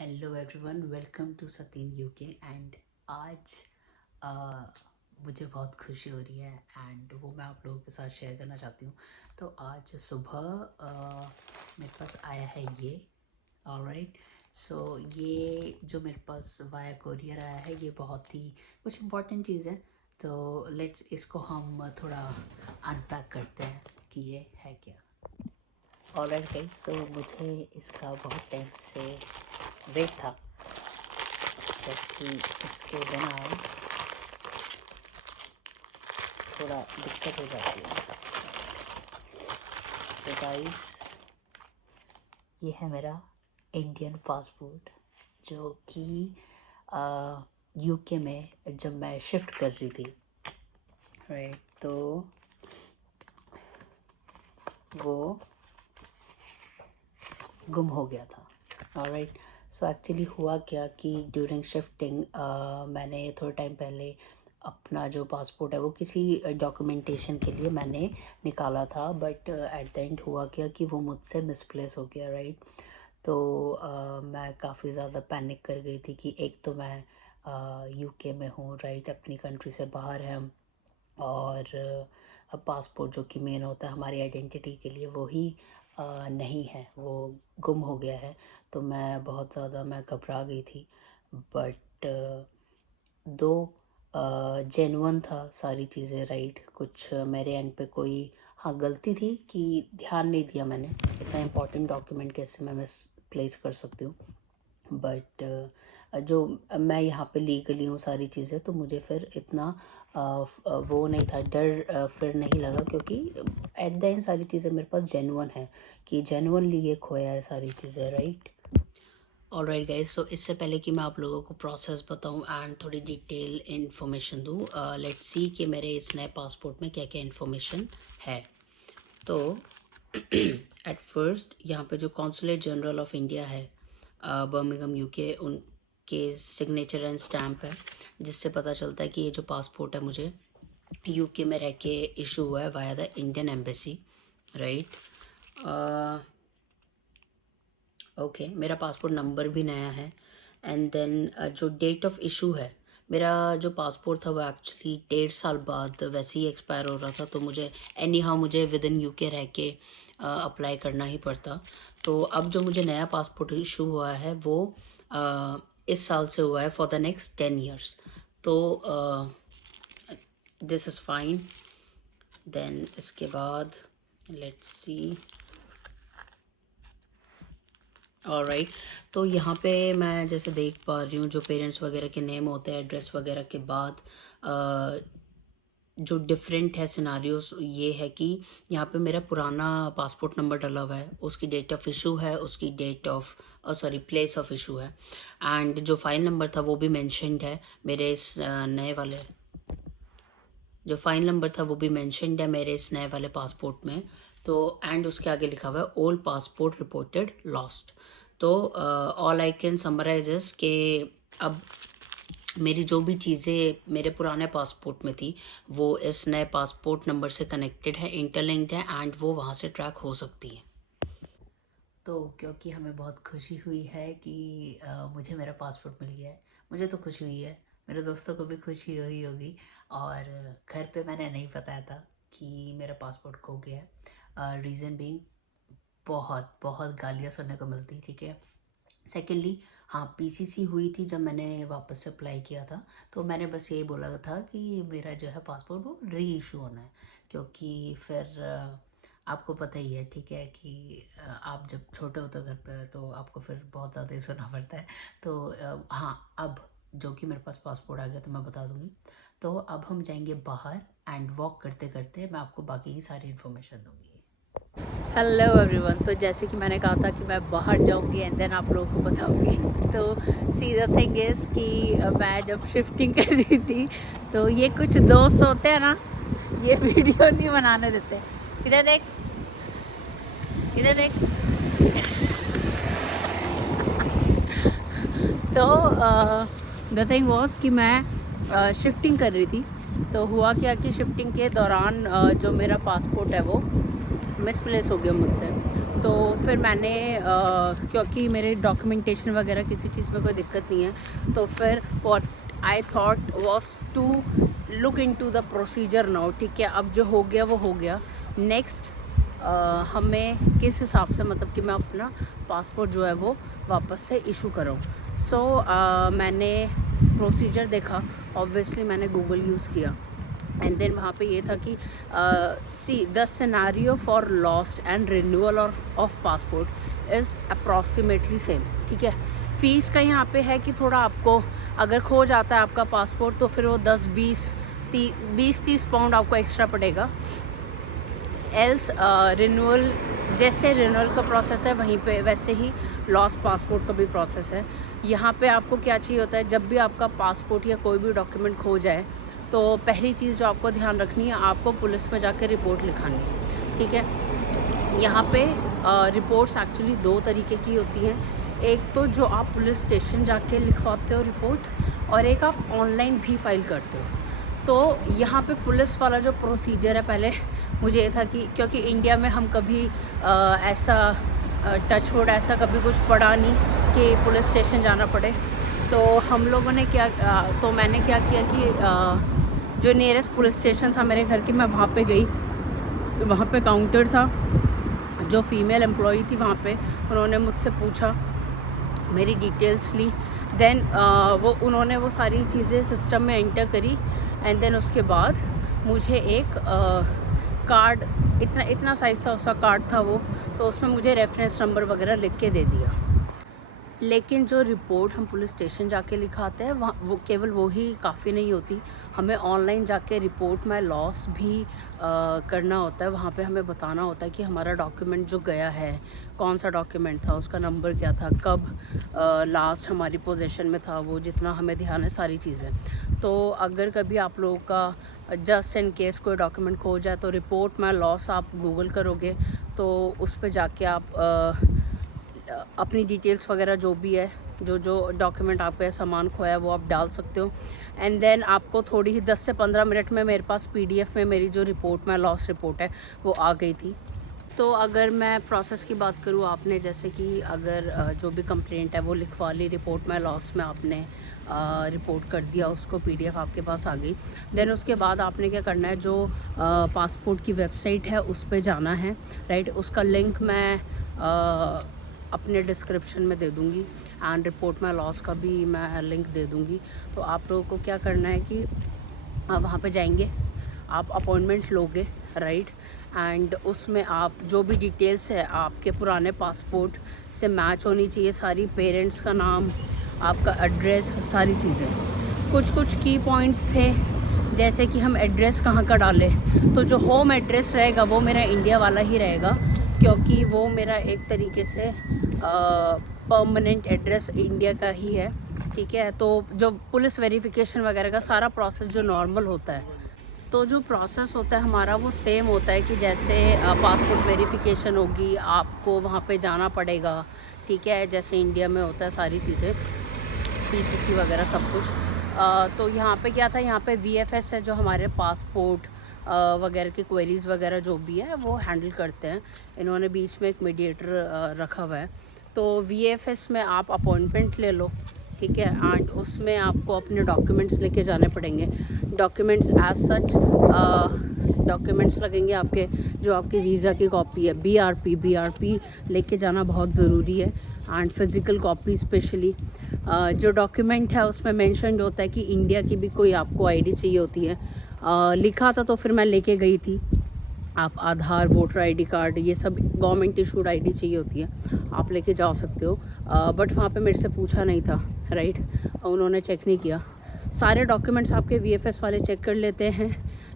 Hello everyone, welcome to सतीन UK. And आज मुझे बहुत खुशी हो रही है एंड वो मैं आप लोगों के साथ शेयर करना चाहती हूँ। तो आज सुबह मेरे पास आया है ये। ऑलराइट, सो ये जो मेरे पास वाया कोरियर आया है ये बहुत ही कुछ इम्पोर्टेंट चीज़ है। तो लेट्स इसको हम थोड़ा अनपैक करते हैं कि ये है क्या। ऑलराइट गाइस, सो मुझे इसका बहुत टाइम से वेट था क्योंकि इसके बिना थोड़ा दिक्कत हो जाती है। सो गाइस, ये है मेरा इंडियन पासपोर्ट जो कि यूके में जब मैं शिफ्ट कर रही थी, राइट, तो वो गुम हो गया था। ऑलराइट, सो एक्चुअली हुआ क्या कि ड्यूरिंग शिफ्टिंग मैंने थोड़े टाइम पहले अपना जो पासपोर्ट है वो किसी डॉक्यूमेंटेशन के लिए मैंने निकाला था, बट एट द एंड हुआ क्या कि वो मुझसे मिसप्लेस हो गया, राइट। तो मैं काफ़ी ज़्यादा पैनिक कर गई थी कि एक तो मैं यूके में हूँ, राइट, अपनी कंट्री से बाहर है, और पासपोर्ट जो कि मेन होता है हमारी आइडेंटिटी के लिए वो ही नहीं है, वो गुम हो गया है। तो मैं बहुत ज़्यादा मैं घबरा गई थी, बट दो जेन्युइन था सारी चीज़ें, राइट। कुछ मेरे एंड पे कोई हाँ गलती थी कि ध्यान नहीं दिया मैंने, इतना इम्पोर्टेंट डॉक्यूमेंट कैसे मैं मिस प्लेस कर सकती हूँ। बट जो मैं यहाँ पे लीगली हूँ सारी चीज़ें, तो मुझे फिर इतना वो नहीं था, डर फिर नहीं लगा, क्योंकि एट द एंड सारी चीज़ें मेरे पास जेन्युइन है कि जेन्युइनली ये खोया है सारी चीज़ें, राइट। ऑलराइट गाइस, सो इससे पहले कि मैं आप लोगों को प्रोसेस बताऊं एंड थोड़ी डिटेल इन्फॉर्मेशन दूं, लेट्स सी कि मेरे इस नए पासपोर्ट में क्या क्या इन्फॉर्मेशन है। तो एट फर्स्ट यहाँ पे जो कॉन्सुलेट जनरल ऑफ इंडिया है बर्मिंघम यूके, उनके सिग्नेचर एंड स्टैम्प है, जिससे पता चलता है कि ये जो पासपोर्ट है मुझे यूके में रह के इशू हुआ है via the Indian embassy, right. Okay, मेरा पासपोर्ट नंबर भी नया है। एंड देन जो डेट ऑफ इशू है, मेरा जो पासपोर्ट था वो एक्चुअली 1.5 साल बाद वैसे ही एक्सपायर हो रहा था, तो मुझे एनी हाउ मुझे विद इन यूके रह के अप्लाई करना ही पड़ता। तो अब जो मुझे नया पासपोर्ट इशू हुआ है वो इस साल से हुआ है फॉर द नेक्स्ट 10 years। तो दिस इज़ फाइन। देन इसके बाद लेट्स सी। ऑलराइट, तो यहाँ पे मैं जैसे देख पा रही हूँ जो पेरेंट्स वगैरह के नेम होते हैं एड्रेस वगैरह के बाद जो डिफरेंट है सिनारियोस ये है कि यहाँ पे मेरा पुराना पासपोर्ट नंबर डला हुआ है, उसकी डेट ऑफ इशू है, उसकी date of sorry place of issue है, एंड जो फाइल नंबर था वो भी मेंशन्ड है मेरे इस नए वाले, जो फाइल नंबर था वो भी मेंशन्ड है मेरे इस नए वाले पासपोर्ट में। तो एंड उसके आगे लिखा हुआ है ओल्ड पासपोर्ट रिपोर्टेड लॉस्ट। तो all I can summarise is के अब मेरी जो भी चीज़ें मेरे पुराने पासपोर्ट में थी वो इस नए पासपोर्ट नंबर से कनेक्टेड है, इंटरलिंक्ड है, एंड वो वहाँ से ट्रैक हो सकती है। तो क्योंकि हमें बहुत खुशी हुई है कि मुझे मेरा पासपोर्ट मिल गया है, मुझे तो खुशी हुई है, मेरे दोस्तों को भी खुशी हुई होगी। और घर पे मैंने नहीं बताया था कि मेरा पासपोर्ट खो गया है। रीज़न बीइंग बहुत बहुत गालियाँ सुनने को मिलती, ठीक है। सेकेंडली, हाँ, पीसीसी हुई थी जब मैंने वापस से अप्लाई किया था, तो मैंने बस यही बोला था कि मेरा जो है पासपोर्ट वो री इशू होना है, क्योंकि फिर आपको पता ही है, ठीक है, कि आप जब छोटे होते हो घर पे तो आपको फिर बहुत ज़्यादा ही सुनना पड़ता है। तो हाँ, अब जो कि मेरे पास पासपोर्ट आ गया तो मैं बता दूँगी। तो अब हम जाएंगे बाहर एंड वॉक करते करते मैं आपको बाकी की सारी इन्फॉर्मेशन दूँगी। हेलो एवरीवन, तो जैसे कि मैंने कहा था कि मैं बाहर जाऊंगी एंड देन आप लोगों को बताऊंगी। तो सी द थिंग इज़ कि मैं जब शिफ्टिंग कर रही थी तो ये कुछ दोस्त होते हैं ना, ये वीडियो नहीं बनाने देते। इधर देख, इधर देख। तो द थिंग वॉज कि मैं शिफ्टिंग कर रही थी। तो हुआ क्या कि शिफ्टिंग के दौरान जो मेरा पासपोर्ट है वो मिसप्लेस हो गया मुझसे। तो फिर मैंने क्योंकि मेरे डॉक्यूमेंटेशन वगैरह किसी चीज़ में कोई दिक्कत नहीं है, तो फिर what I thought was to look into the procedure now. ठीक है, अब जो हो गया वो हो गया। नेक्स्ट हमें किस हिसाब से, मतलब कि मैं अपना पासपोर्ट जो है वो वापस से इशू कराऊँ। सो मैंने प्रोसीजर देखा, ऑब्वियसली मैंने गूगल यूज़ किया, एंड देन वहाँ पे ये था कि see the scenario for lost and renewal of passport is approximately same. ठीक है, फ़ीस का यहाँ पे है कि थोड़ा आपको अगर खो जाता है आपका पासपोर्ट तो फिर वो 10-20-30 पाउंड आपको एक्स्ट्रा पड़ेगा। एल्स रिन्यूअल, जैसे रिन्यूअल का प्रोसेस है वहीं पे वैसे ही लॉस्ट पासपोर्ट का भी प्रोसेस है। यहाँ पे आपको क्या चाहिए होता है, जब भी आपका पासपोर्ट या कोई भी डॉक्यूमेंट खो जाए तो पहली चीज़ जो आपको ध्यान रखनी है, आपको पुलिस में जाकर रिपोर्ट लिखानी है। ठीक है, यहाँ पे रिपोर्ट्स एक्चुअली 2 तरीके की होती हैं। एक तो जो आप पुलिस स्टेशन जाके लिखवाते हो रिपोर्ट, और एक आप ऑनलाइन भी फाइल करते हो। तो यहाँ पे पुलिस वाला जो प्रोसीजर है, पहले मुझे ये था कि क्योंकि इंडिया में हम कभी ऐसा टचवुड ऐसा कभी कुछ पड़ा नहीं कि पुलिस स्टेशन जाना पड़े। तो हम लोगों ने क्या तो मैंने क्या किया कि जो नियरेस्ट पुलिस स्टेशन था मेरे घर की, मैं वहाँ पे गई। वहाँ पे काउंटर था, जो फीमेल एम्प्लॉई थी वहाँ पे, उन्होंने मुझसे पूछा, मेरी डिटेल्स ली, देन उन्होंने वो सारी चीज़ें सिस्टम में एंटर करी, एंड देन उसके बाद मुझे एक कार्ड, इतना साइज़ था उसका कार्ड था वो, तो उसमें मुझे रेफरेंस नंबर वगैरह लिख के दे दिया। लेकिन जो रिपोर्ट हम पुलिस स्टेशन जाके लिखाते हैं वहाँ वो केवल वो ही काफ़ी नहीं होती, हमें ऑनलाइन जाके रिपोर्ट में लॉस भी करना होता है। वहाँ पे हमें बताना होता है कि हमारा डॉक्यूमेंट जो गया है, कौन सा डॉक्यूमेंट था, उसका नंबर क्या था, कब लास्ट हमारी पोजीशन में था, वो जितना हमें ध्यान है सारी चीज़ें। तो अगर कभी आप लोगों का जस्ट इन केस कोई डॉक्यूमेंट खो जाए तो रिपोर्ट में लॉस आप गूगल करोगे तो उस पर जाके आप अपनी डिटेल्स वगैरह जो भी है, जो डॉक्यूमेंट आपका सामान खोया है वो आप डाल सकते हो। एंड देन आपको थोड़ी ही 10 से 15 मिनट में मेरे पास पीडीएफ में मेरी जो रिपोर्ट में लॉस रिपोर्ट है वो आ गई थी। तो अगर मैं प्रोसेस की बात करूँ, आपने जैसे कि अगर जो भी कंप्लेंट है वो लिखवा ली, रिपोर्ट में लॉस में आपने रिपोर्ट कर दिया, उसको पीडीएफ आपके पास आ गई, देन उसके बाद आपने क्या करना है, जो पासपोर्ट की वेबसाइट है उस पर जाना है, राइट। उसका लिंक मैं अपने डिस्क्रिप्शन में दे दूँगी, एंड रिपोर्ट में लॉस का भी मैं लिंक दे दूँगी। तो आप लोगों को क्या करना है कि आप वहाँ पे जाएंगे, आप अपॉइंटमेंट लोगे, राइट, एंड उसमें आप जो भी डिटेल्स है आपके पुराने पासपोर्ट से मैच होनी चाहिए, सारी पेरेंट्स का नाम, आपका एड्रेस, सारी चीज़ें। कुछ की पॉइंट्स थे, जैसे कि हम एड्रेस कहाँ का डालें, तो जो होम एड्रेस रहेगा वो मेरा इंडिया वाला ही रहेगा, क्योंकि वो मेरा एक तरीके से परमानेंट एड्रेस इंडिया का ही है। ठीक है, तो जो पुलिस वेरिफिकेशन वगैरह का सारा प्रोसेस जो नॉर्मल होता है, तो जो प्रोसेस होता है हमारा वो सेम होता है कि जैसे पासपोर्ट वेरिफिकेशन होगी, आपको वहाँ पे जाना पड़ेगा। ठीक है, जैसे इंडिया में होता है सारी चीज़ें, पीसीसी वगैरह सब कुछ। तो यहाँ पे क्या था, यहाँ पे वीएफएस है जो हमारे पासपोर्ट वगैरह की क्वेरीज़ वगैरह जो भी है वो हैंडल करते हैं। इन्होंने बीच में एक मीडिएटर रखा हुआ है। तो वीएफएस में आप अपॉइंटमेंट ले लो, ठीक है, एंड उसमें आपको अपने डॉक्यूमेंट्स लेके जाने पड़ेंगे। डॉक्यूमेंट्स एज सच डॉक्यूमेंट्स लगेंगे आपके, जो आपके वीज़ा की कॉपी है, बीआरपी लेके जाना बहुत ज़रूरी है, एंड फिज़िकल कॉपी स्पेशली। जो डॉक्यूमेंट है उसमें मेंशन होता है कि इंडिया की भी कोई आपको आईडी चाहिए होती है। लिखा था तो फिर मैं लेके गई थी। आप आधार, वोटर आईडी कार्ड, ये सब गवर्नमेंट इशूड आईडी चाहिए होती है, आप लेके जा सकते हो। बट वहाँ पे मेरे से पूछा नहीं था, राइट, उन्होंने चेक नहीं किया। सारे डॉक्यूमेंट्स आपके वीएफएस वाले चेक कर लेते हैं,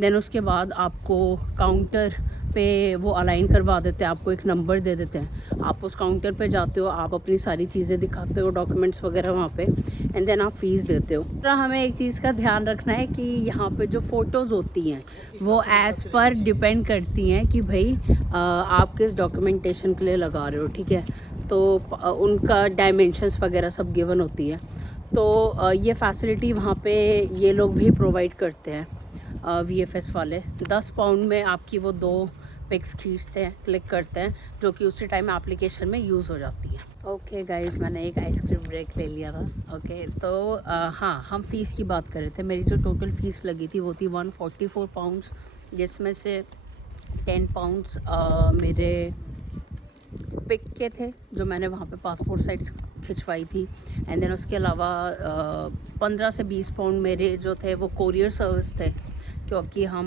देन उसके बाद आपको काउंटर पे वो अलाइन करवा देते हैं, आपको एक नंबर दे देते हैं, आप उस काउंटर पे जाते हो, आप अपनी सारी चीज़ें दिखाते हो, डॉक्यूमेंट्स वगैरह वहाँ पे, एंड देन आप फ़ीस देते हो। तो हमें एक चीज़ का ध्यान रखना है कि यहाँ पे जो फ़ोटोज़ होती हैं वो एज़ पर डिपेंड करती हैं कि भाई आप किस डॉक्यूमेंटेशन के लिए लगा रहे हो, ठीक है। तो उनका डायमेंशंस वगैरह सब गिवन होती है। तो ये फैसिलिटी वहाँ पे ये लोग भी प्रोवाइड करते हैं, वीएफएस वाले। 10 पाउंड में आपकी वो 2 पिक्स खींचते हैं, क्लिक करते हैं, जो कि उसी टाइम एप्लीकेशन में यूज़ हो जाती है। ओके गाइज़, मैंने एक आइसक्रीम ब्रेक ले लिया था। ओके, तो हाँ, हम फ़ीस की बात कर रहे थे। मेरी जो टोटल फ़ीस लगी थी वो थी 144 पाउंड्स, जिसमें से 10 पाउंड्स मेरे पिक के थे, जो मैंने वहाँ पे पासपोर्ट साइज़ खिंचवाई थी। एंड देन उसके अलावा 15 से 20 पाउंड मेरे जो थे वो कोरियर सर्विस थे, क्योंकि हम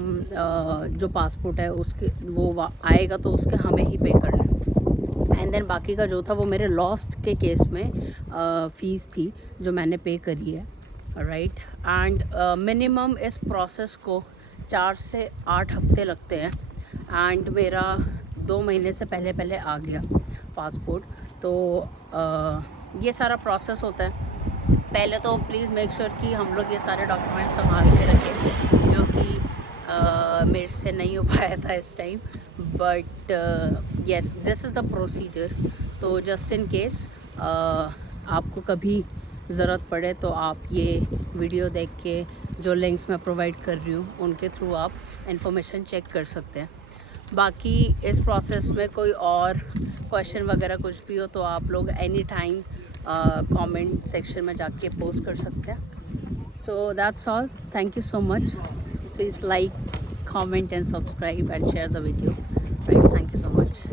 जो पासपोर्ट है उसके वो आएगा तो उसके हमें ही पे करना है। एंड देन बाकी का जो था वो मेरे लॉस्ट के केस में फ़ीस थी जो मैंने पे करी है, राइट। एंड मिनिमम इस प्रोसेस को 4 से 8 हफ्ते लगते हैं। एंड मेरा 2 महीने से पहले पहले आ गया पासपोर्ट। तो ये सारा प्रोसेस होता है। पहले तो प्लीज़ मेक श्योर कि हम लोग ये सारे डॉक्यूमेंट संभाल के रखें, जो कि मेरे से नहीं हो पाया था इस time. But yes, this is the procedure. तो जस्ट इन केस आपको कभी ज़रूरत पड़े तो आप ये वीडियो देख के जो लिंक्स मैं प्रोवाइड कर रही हूँ उनके थ्रू आप इन्फॉर्मेशन चेक कर सकते हैं। बाकी इस प्रोसेस में कोई और क्वेश्चन वगैरह कुछ भी हो तो आप लोग एनी टाइम कमेंट सेक्शन में जाके पोस्ट कर सकते हैं। So that's all, thank you so much. Please like, comment and subscribe and share the video, right? Thank you so much.